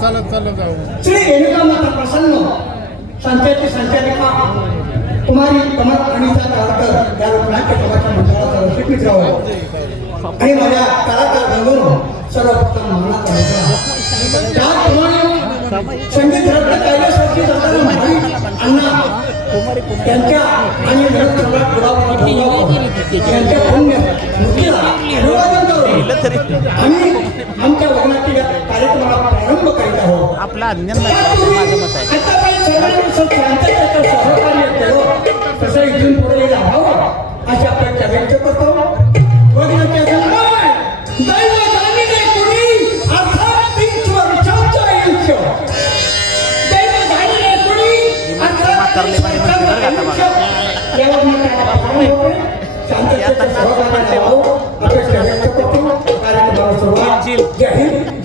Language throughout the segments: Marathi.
चालत चालत जाऊ. श्री रेणुका माता प्रसन्न. संचाची संचालिका कुमारी कमल अनिता काळकर या लोकनाट्य कलाच्या मंडळाचा रसिक मित्र आणि माझ्या कलाकार बंधूंनो सर्वप्रथम करायचा त्याचप्रमाणे संगीत रत्न कायद्यासाठी जाताना माझी अण्णा त्यांच्या आणि सम्राट यांच्या पुण्य स्मृतीला अभिवादन करू. आम्ही आमच्या लग्नाच्या कार्यक्रमाला प्रारंभ करीत आहोत. आपला अज्ञान माझं मत आहे. सहकार्य केलं. तसं इथून पुढे राहावं अशी अपेक्षा व्यक्त करतो. वडिलांच्या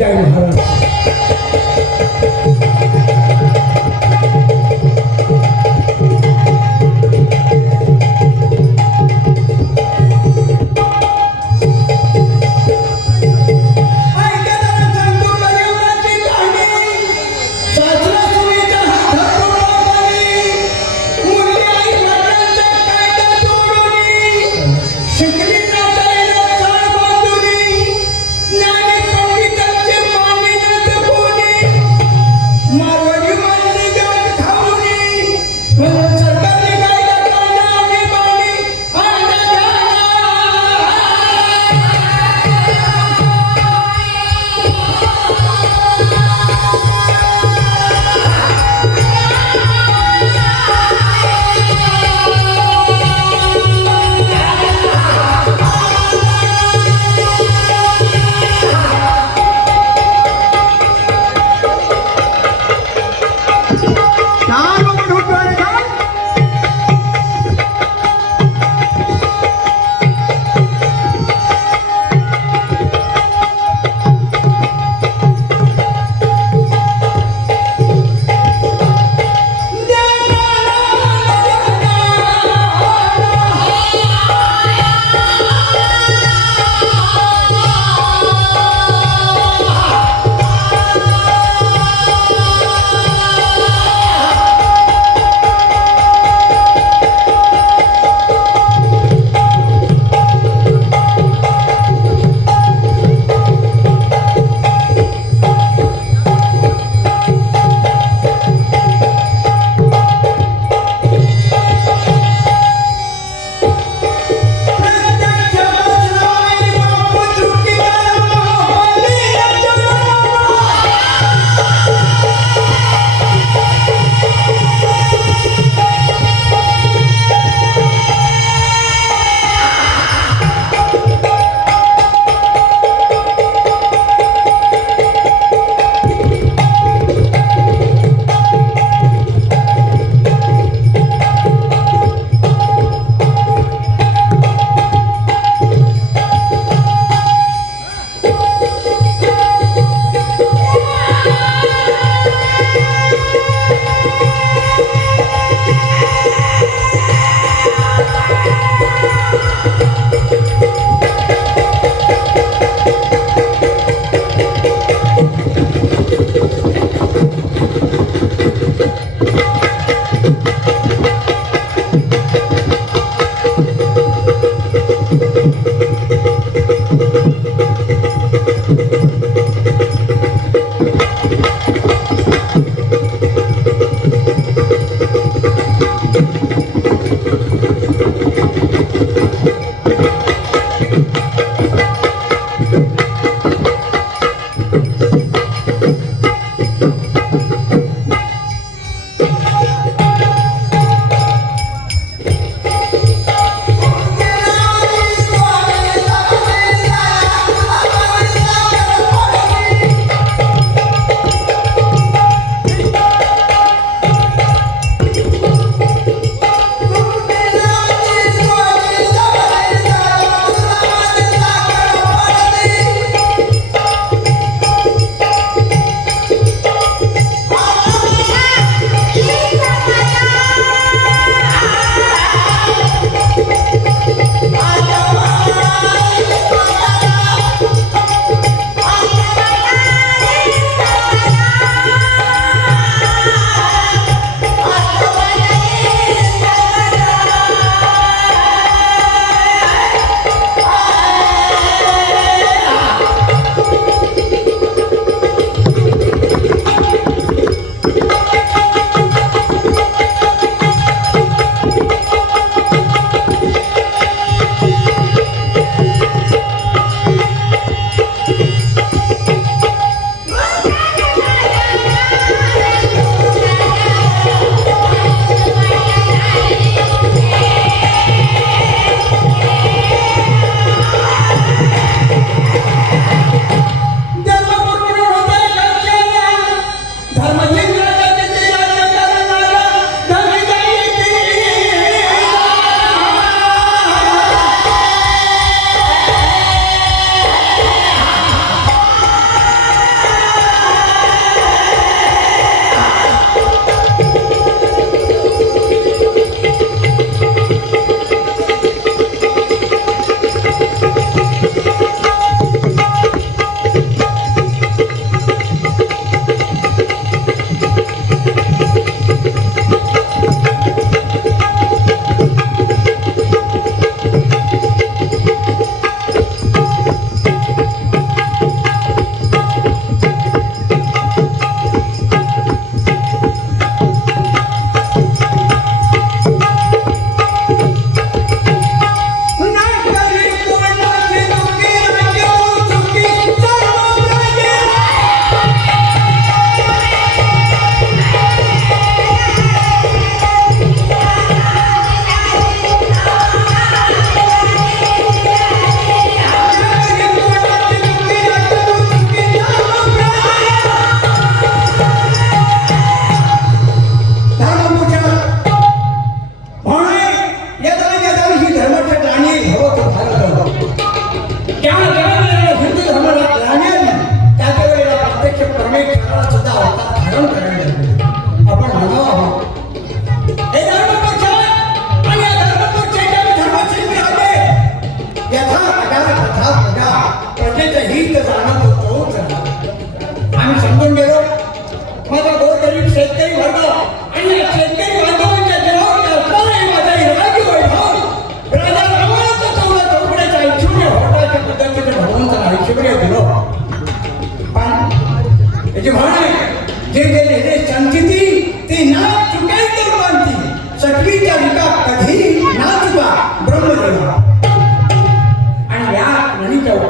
Yeah.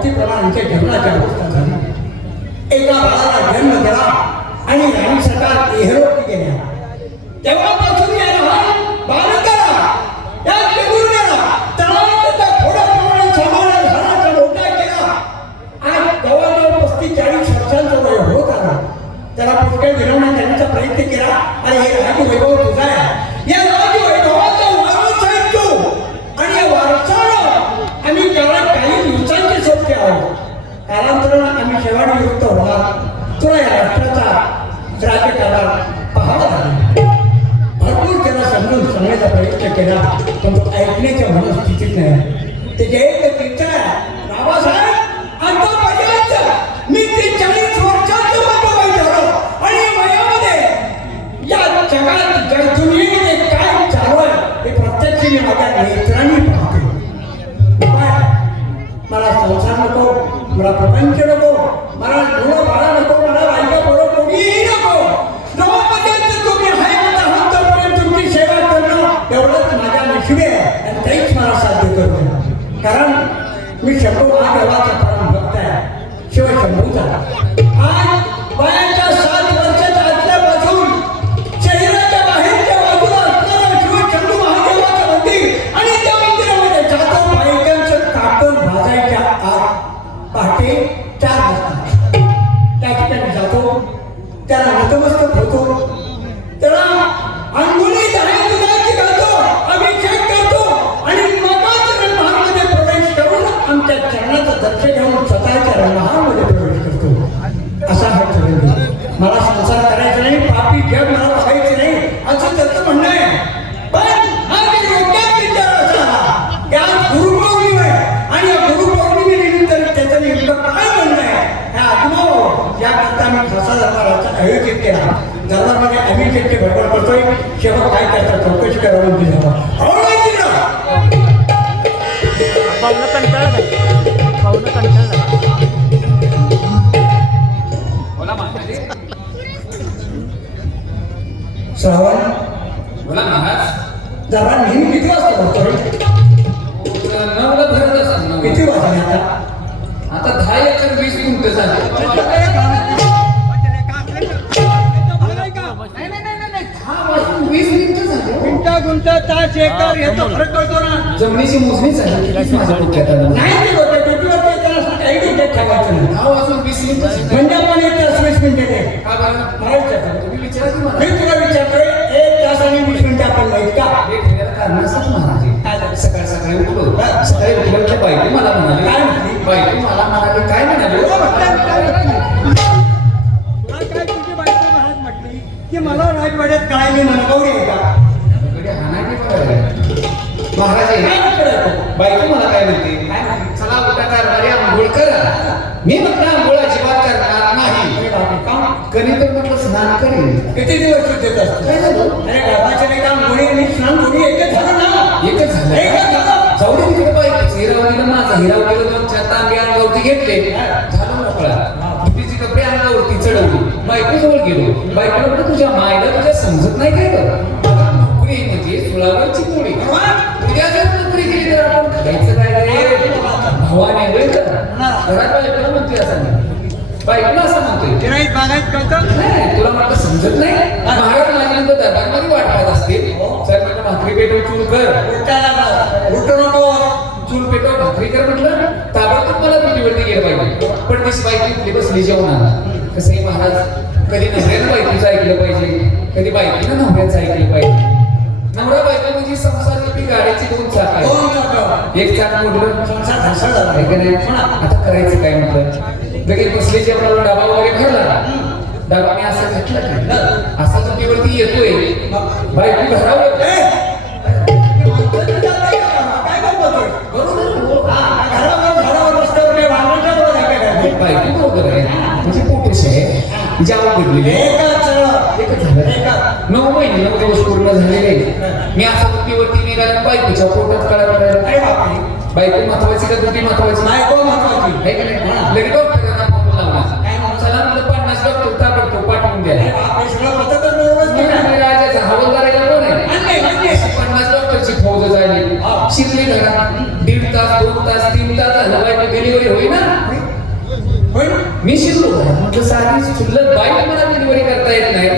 म्हणीच्या उक्तीप्रमाणे आमच्या जन्माची अवस्था झाली. एका बाळाला जन्म दिला आणि राणी सरकार देहरोपी गेल्या. तेव्हापासून प्रयत्न केला पण ऐकण्याच्या ऐकण्याच्या मनस्थितीत नाही. त्याच्या एक त्याला नतमस्तक श्रावण? बोला महाराज जरा नेहमी किती वाजता होतोय नवला भरत नऊ. किती वाजले आता? आता दहा एकर वीस गुंठ झाले. नाही, नाही, नाही, नाही, दहा वाजून वीस मिनिटं झाले मिनिटा गुंटा तास एकर याचा फरक कळतो ना. जमिनीची मोजणी झाली? नाही. काही डोक्यात ठेवायचं नाही वीस मिनिटं. म्हणजे आपण एक तास वीस मिनिटं दे का बरं? माहीत आहे. तुम्ही विचारा की मला. मी तुला विचारतोय एक तास आणि वीस मिनिटं आपण माहीत का हे ठेवायला कारण असंच महाराज आहे. सकाळी सकाळी उठलो सकाळी उठलो की बायको मला म्हणाली काय म्हणाली? बायको मला म्हणाली काय म्हणाली तुला काय तुझी बायको महाराज म्हटली की मला राजवाड्यात काय मी मनगौरी आहे का कधी हाणायची बघायला. महाराज काय आहे. म्हटलं? बायको मला काय म्हणते चला उठा कारभारी आंघोळ करा मी म्हटलं आंघोळ अजिबात करणार नाही अरे बापरे, का? कधी तर म्हटलं स्नान करेल किती दिवस शुद्ध येत असतो? अरे नाही काम कोणी आणि स्नान कोणी एकच झालं ना. एकच झालं. एकच झालं. जाऊ दे तिकडे बायकोचं हिराव दिलं माझा हिराव दिलं दोन चार तांबे अंगावरती घेतले. झालं मोकळा. कपडे अंगावरती चढवली. बायको जवळ गेलो. बायकोला म्हटलं तुझ्या मायला तुझ्या समजत नाही काय गं? नोकरी म्हणजे सुळावरची पोळी. उद्या जर नोकरी केली तर आपण खायचं काय रे? भावाने वेळ कर. घरात बायकोला म्हणतोय असं नाही. बायकोला असं म्हणतोय. गिराईक बागायत कळतं? नाही, तुला म्हटलं समजत नाही. महाराज माझ्यानंतर दरबारमध्ये वाट पाहत असतील सर भाकरी पेटव चूल कर. उलटायला लाव. उलटू नको. चूल पेटव भाकरी कर म्हटलं ताबडतोब मला भीतीवरती गेलं पाहिजे. पण तीच बायकी उठली बसली जेवणाला. कसं आहे महाराज? कधी नवऱ्यानं बायकोचं ऐकलं पाहिजे? कधी बायकीनं नवऱ्याचं ऐकलं पाहिजे? नवरा बायको म्हणजे संसार रूपी गाडीची दोन चाक आहे. दोन चाकं. एक चाक मोडलं. संसार ढासळ झाला. आहे का नाही? आता करायचं काय म्हटलं? लगेच बसले जेवणाला डबा वगैरे भरला दारू मी असं घेतलं का असा चुकीवरती येतोय. बायको घरावर म्हणजे. नऊ महिने नऊ दिवस पूर्ण झालेले. मी असा चुकीवरती निघाला. बायकोच्या पोटात कळायला अरे बापरे. बायको महत्वाची का दुटी महत्वाची? बायको महत्वाची. नाही? लगेच तर बरोबरच मी केलं. म्हणलं, राजाचा हवालदार. पन्नास डॉक्टरची फौज झाली. शिरली घरात दीड तास दोन तास तीन तास बायको डिलिव्हरी होईना? मी शिरलो. म्हटलं साधी शुल्लक बाईक मला डिलिव्हरी करता येत नाही.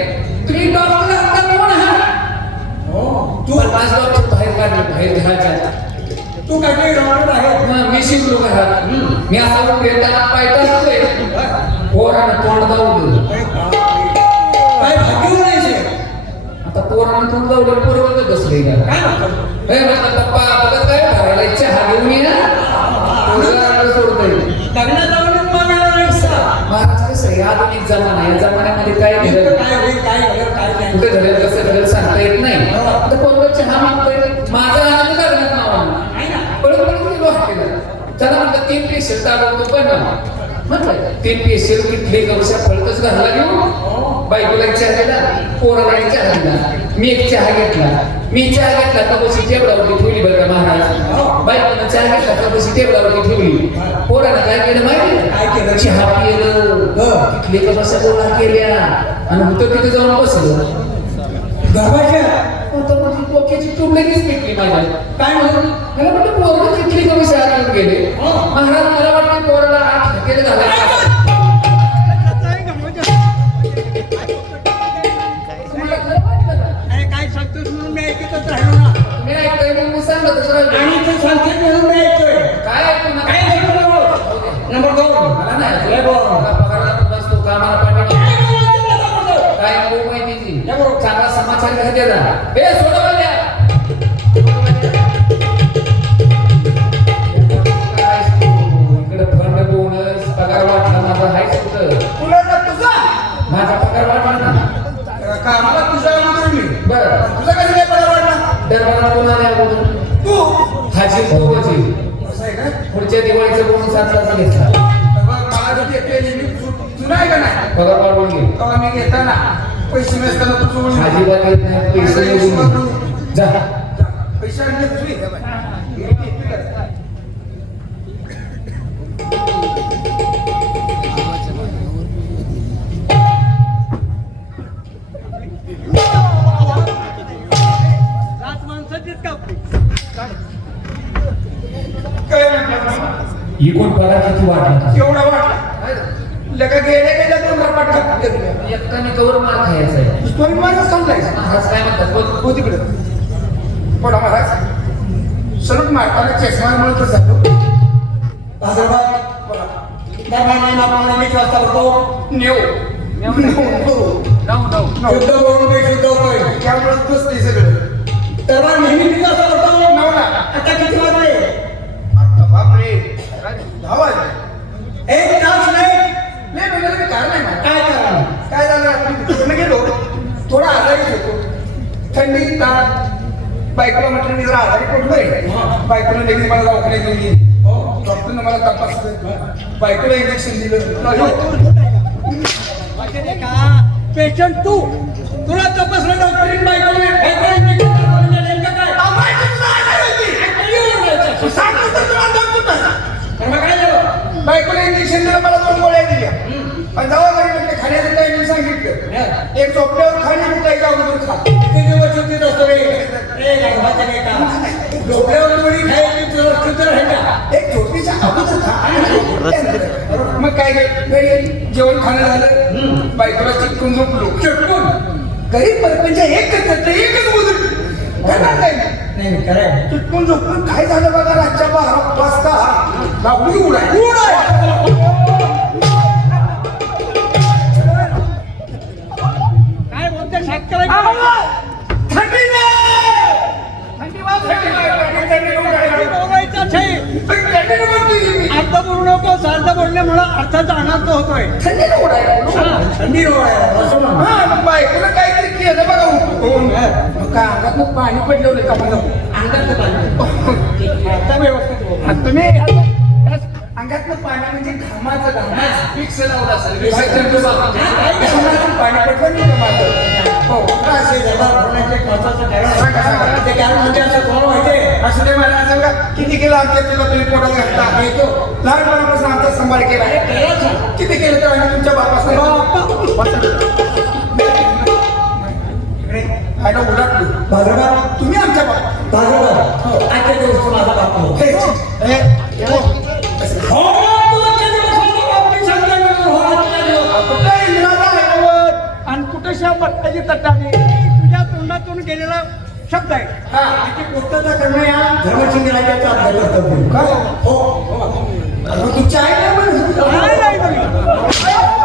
तुम्ही डॉक्टर आता कोण आहात? हो. तू? पन्नास डॉक्टर बाहेर काढले बाहेर घराच्या तू काहीतरी डॉक्टर आहे मी शिकलो घरात. मी असा पायटा लागलोय पोरानं तोंड दावलं. काय भाग्य म्हणायचे आता पोरानं तोंड दावलं पोरवलं बसले का काय म्हणतो? ए म्हटलं पप्पा बघत काय? भरायला चहा घेऊन ये. सोडतंय. महाराज कसं आहे? आधुनिक जमाना. या जमान्यामध्ये काय कुठे घडेल? कसं घडेल? सांगता येत नाही. आता पोरगं चहा मागतोय. माझा आनंद लागणार नावानं पळत पळत हॉटेलला चला म्हणलं तीन पेशल ताबडतोब बनवा म्हटलं तीन पेशल किटली गवशा फळकच घरला घेऊ बायकोला चहा दिला पोराला चहा दिला. मी एक चहा घेतला. मी चहा घेतला का बशी टेबलावरती ठेवली बरं का महाराज? बायकोनं चहा घेतला का बशी टेबलावरती ठेवली? पोरानं काय केलं माहिती काय केलं? चहा पिलं. तिथले का बसा गोळा केल्या. आणि होतं तिथे जाऊन बसलं. डोक्याची लगेच पेटली माझ्या काय म्हणून? मला म्हटलं पोरं तिथली कमी येऊन गेले. महाराज मला वाटतं पोराला आठ हाकेल घालायचं तुम्हाला वाटला अगोदर. तू हाजी भाऊजी पुढच्या दिवाळीचं घेतला. पगार वाढवून घे. मी घेताना पैसे नसताना तू सोडून अजिबात नाही पैसे जा. पैसे आणले महाराज काय म्हणतात बोल. हो तिकडे. बोला महाराज. सलूट मारताना चष्मा म्हणत जातो नेऊ. नऊ नऊ. शुद्ध बोलून शुद्ध त्यामुळे बसते सगळं दरबार नेहमी किती वाजता भरतो नऊ ना आता किती वाजले आता बापरे दहा वाजले एक तास नाही नाही म्हणजे मी कारण नाही काय कारण काय झालं आपण तिकडनं गेलो थोडा आजारीच होतो थंडी ताप बायकोला म्हटलं मी जरा आजारी पडलोय बायकोला लगेच मला दवाखान्यात घेऊन गेली डॉक्टरनं मला तपासलं. बायकोला इंजेक्शन दिलं. पेशंट तू. तुला तपासलं डॉक्टरीन बायकोने बायकोला इंजेक्शन दिलं मला दोन गोळ्या दिल्या. म्हटलं खाण्याचं एक झोपल्यावर खाणे उठायच्या अगोदर खा. किती दिवस होते असतो रे? झोपल्यावर खायची तुला आहे का? एक झोपीच्या अगोदर खा. मग काय घरी जेवण खाणं झालं. बायकोला चिटकून झोपलो. चिटकून गरीब परपंच एकच करणार काय? नाही खरं चिटकून झोपून काय झालं बघा रातच्या बारा वाजता उडाय उडाय अर्थ बोलू नको सार्थ बोलल्यामुळं अर्थाचा अनर्थ होतोय थंडीला थंडी बायकोला काहीतरी केलं बघा उठून अंगात पाणी पडलं का बघा अंगात पाणी. आता व्यवस्थित तुम्ही अंगातलं पाणी म्हणजे घामाचं घामाचं फिक्स लावला असेल पाणी पडलं नाही का माझं हो असे दरबार भरण्याचं एक कारण ते कारण म्हणजे असं कोण असं ते मला सांगा किती केलं आमच्या तुला तुम्ही पोटात घातला येतो लहानपणापासून आमचा सांभाळ केला आहे किती केलं तर आम्ही तुमच्या बापास उलटलो भाद्रपद तुम्ही आमच्या बाप भाद्रपद आजच्या दिवस माझा बाप हो. बट्टाची तट्टाने तुझ्या तोंडातून गेलेला शब्द आहे हा. याची पूर्तता करणं या धर्मसिंग राजाचं? हो तुमची आई? नाही, नाही.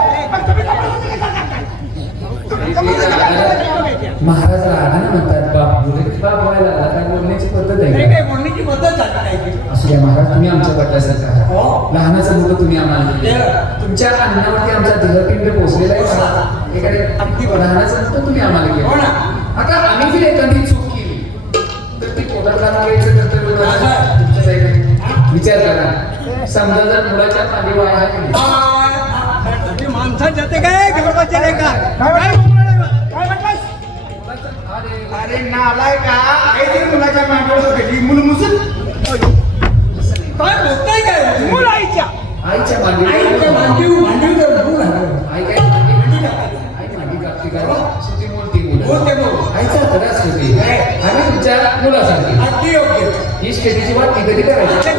महाराज रागाने म्हणतात बाप बोलले की बाप व्हायला काय बोलण्याची पद्धत आहे बोलण्याची पद्धत झाली. असू द्या महाराज तुम्ही आमच्या पट्ट्यासारखा. हो. लहानाचं मोठं तुम्ही आम्हाला. तुमच्या अन्नावरती आमचा देहपिंड पोचलेला आहे मला. एखादे अगदी लहानाचं मोठं तुम्ही आम्हाला केलं. हो ना. आता आम्ही जर एखादी चूक केली तर ती पोटात? विचार करा. समजा जर मुलाच्या पाणी वाया माणसात जाते काय? का? काय अरे, अरे नालाय का? आई मुलाच्या मांडीवर गेली काय बोलताय काय? मूळ आईच्या आईच्या आई मांडीवर तुझ्या मांडीव मांडीव तर. आई काय मांडी मांडी. आई मांडी कापते का? शेती मोडती मुलं. बोलते बोल. आईचा त्रास होते. आम्ही तुमच्या मुलासाठी. अगदी योग्य. ही शेतीची वाटणी कधी करायची.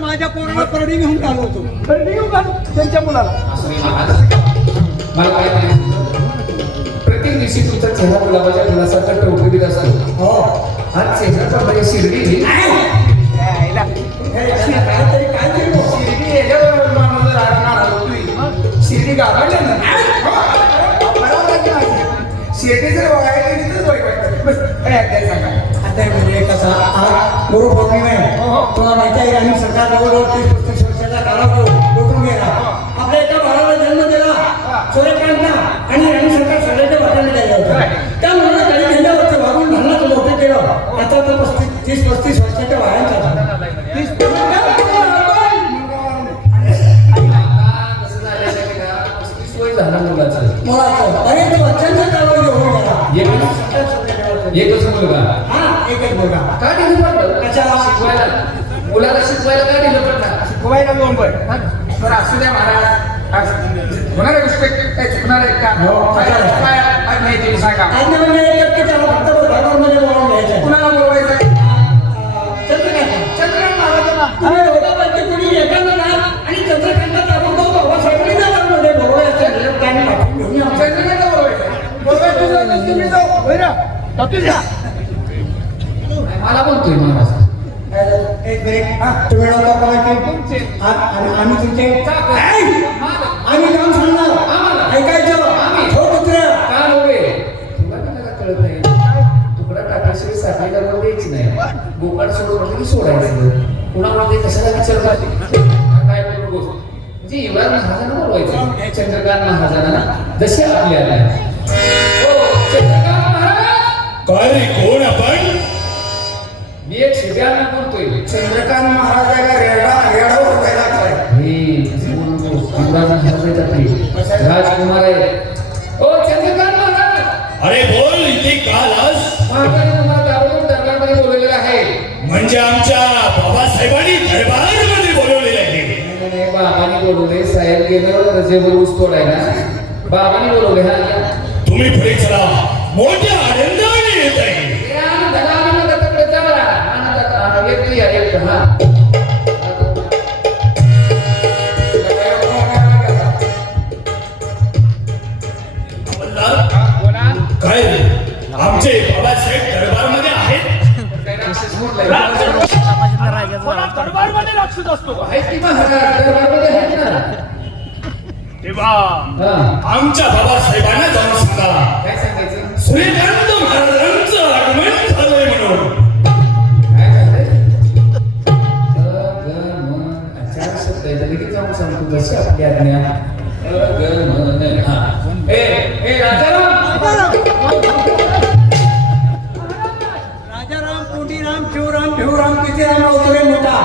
माझ्या पोराला परडी घेऊन येऊ का त्यांच्या मुलाला. मला काय प्रत्येक दिवशी तुमचा चेहरा गुलाबाच्या फुलासारखा टवटवीत असतो हो. आज चेहरा प्रमाणे शिर्डी याच्यावर जर शिर्डी जर वाईट आता म्हणजे कसा गुरु पौर्णिमा आहे तुम्हाला माहिती आहे आम्ही सरकार जवळजवळ तीस पस्तीस वर्षाचा कालावधी गेला आपल्या एका बाळाला जन्म दिला सूर्यकांतला आणि सरकार सगळ्याच्या वाट्याने गेलं होतं त्या मुलाला काही केल्यावरती वागून लहानाचं मोठं केलं. आता पस्तीस तीस पस्तीस एकच मुलगा. हा एकच मुलगा. का दिलं पडलं? कशाला? शिकवायला. मुलाला शिकवायला काय दिलं पडलं? शिकवायला दोन बर तर असू द्या महाराज. आज होणार आहे गोष्ट काय चुकणार आहे का? हो, काय चालेल. काय काय नाही तुम्ही सांगा. आज म्हणजे एक की त्याला फक्त घरामध्ये बोलावून घ्यायचं. कुणाला बोलवायचं आहे? चंद्रकांत. चंद्रकांत तुम्ही दोघांपैकी कुणी एकानं जा आणि चंद्रकांतला ताबडतोब बाबासाहेबांनी नगरमध्ये बोलवायचं निरोपाने पाठवून घेऊन या. चंद्रकांत बोलवायचं आहे. तुम्ही जाऊ. होय ना? मला म्हणतोय महाराज हा, तुम्ही लोक कोणाचे? आम्ही तुमचे! आम्ही काम सांगणार. ऐकायचं? आम्ही. हो पुत्र का नव्हे तुला काय कळत नाही? तुकडा टाकल्याशिवाय साखळीला वर द्यायची नाही. गोकाळ सोड म्हटलं की सोडायचं. कुणामध्ये कशाला विचार करते? काय करू गोष्ट म्हणजे युवराज महाराजांना बोलवायचं चंद्रकांत महाराजांना जसे आपले महाराज काय रे कोण आपण? मी एक शिव्यानं बोलतोय. चंद्रकांत महाराज आहे का? रेडा रेडावर व्हायला काय हे राजकुमार आहे. ओ चंद्रकांत महाराज! अरे बोल इथे का आलास? महाराजांनी तुम्हाला दारोदार दरबारमध्ये बोलवलेलं आहे. म्हणजे आमच्या बाबासाहेबांनी दरबारमध्ये बोलवलेले आहे. नाही, बाबांनी बोलवले साहेब गेल्यावर रजेवर ऊस तोडायला. बाबांनी बोलवले हा. तुम्ही पुढे चला. मोठ्या आनंदाने तेव्हा हा. आमच्या बाबासाहेबांना जाऊन सांगा काय सांगायचं सूर्यकांत महाराजांचं सांगतो जशी आपली आज्ञा राजाराम! कोटीराम शिवराम मोठा.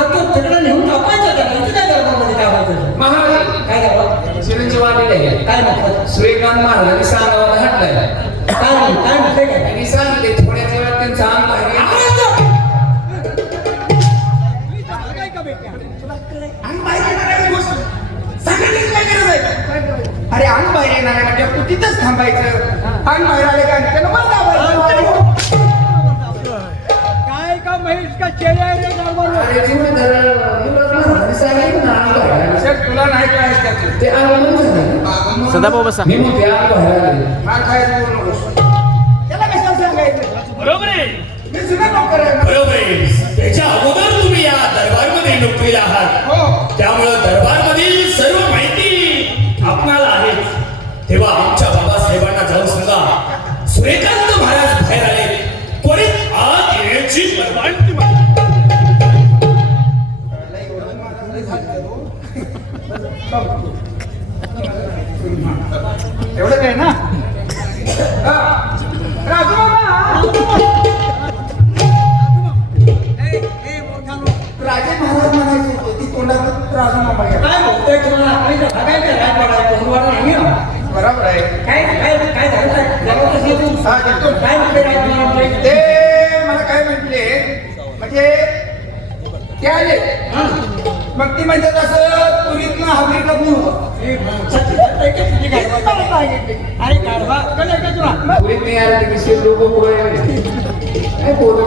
आता तिकडे नेऊन टाकायचं त्याला. इथे काय काय व्हायचं महाराज! काय करावं चिरंजीव आलेले आहे काय म्हणतात सूर्यकांत महाराजांनी सांगावाला हटलाय. काय? काय म्हणते काय सांगितले थोड्याच वेळात त्यांचा अंग बाहेर अंग बाहेर येणार आहे. म्हणजे तू तिथंच थांबायचं. अंग बाहेर आले का? त्याला बंद दाबायचं. काय का महेश? का चेहरा आहे तुला नाही काय ते सदाभाऊ बसा मी अंग बाहेर आले त्याला कशाला सांगायचं? बरोबर आहे. मी जुना नोकर आहे ना. बरोबर आहे. त्याच्या अगोदर तुम्ही या दरबारमध्ये नोकरीला आहात. हो. त्यामुळं दरबारमधील एवढं काय ना. राजू महाराज म्हणायचे होते ती तोंडात. काय बोलतोय तुम्हाला? आपली तर बघायचं काय पडायचं नाही. बरोबर आहे. काय काय काय झालं? काय म्हणते? ते मला काय म्हटले? म्हणजे ते आले. मग ती म्हणतात असं आहे? अरे गाढवा, तुला? आलं की लोक पुढे काय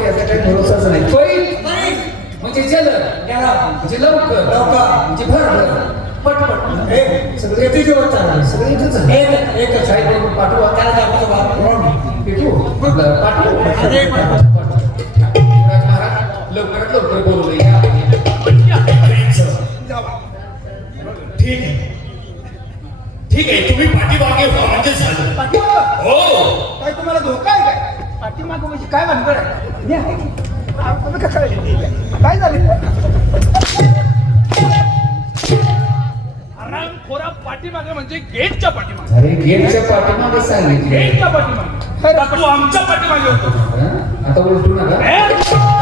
याचा काही भरोसाच नाही त्वरित. म्हणजे त्याला म्हणजे लवकर लवकर. म्हणजे भर पटपट ए, सगळे किती दिवस चालले? सगळं इथंच आहे. एकच बरोबर पाठवा त्याला दाखवतो आपलं पाठवू ठीक आहे. ठीक आहे तुम्ही पाठीमागे व्हा म्हणजे झालं. पाठीमागं? हो. काय तुम्हाला धोका आहे काय? पाठीमागं म्हणजे काय भानगड आहे? मी आहे की. आ, तुम्ही कसं काय काय झालं आराम खोरा पाठीमागे म्हणजे गेटच्या पाठीमागे. अरे गेटच्या पाठीमागे सांगितले. गेटच्या पाठीमागे. तू आमच्या पाठीमागे होतो? हं? आता उलटू नका.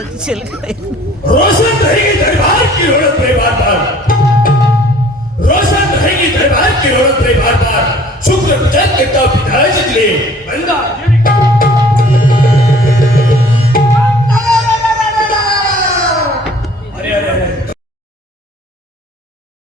नाटक रोशन रहेगी दरबार की रोड़ों पे बार बार रोशन रहेगी दरबार की रोड़ों पे बार बार शुक्र प्रचार करता पिताजी के